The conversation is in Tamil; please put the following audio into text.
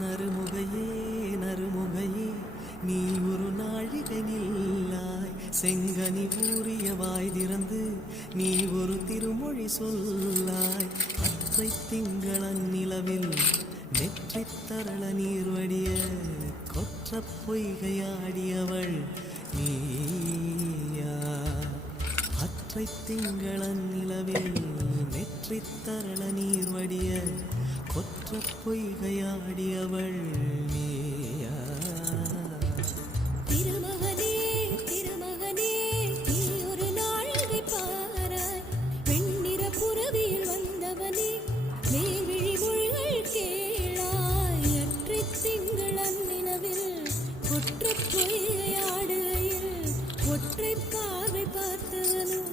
நறுமுகையே நறுமுகையே நீ ஒரு நாழிகை நில்லாய், செங்கனி ஊறிய வாய் திறந்து நீ ஒரு திருமொழி சொல்லாய். அற்றை திங்களன் நிலவில் நெற்றி தரள நீர் வடிய கொற்ற பொய்கையாடியவள் நீயா. அற்றை திங்களன் நிலவில் நெற்றி தரள நீர் வடிய கொற்ற பொய்கையாடியவள் நீயா. திருமகனே திருமகனே நீ ஒரு நாழிகை பாராய், வெண்ணிற புறவியில் வந்தவனே மேல்விழி மொழிகள் கேளாய். அற்றை திங்களன் நிலவில் கொற்ற பொய்கையாடுகையில் ஒற்றை பார்வை பார்த்தவனும்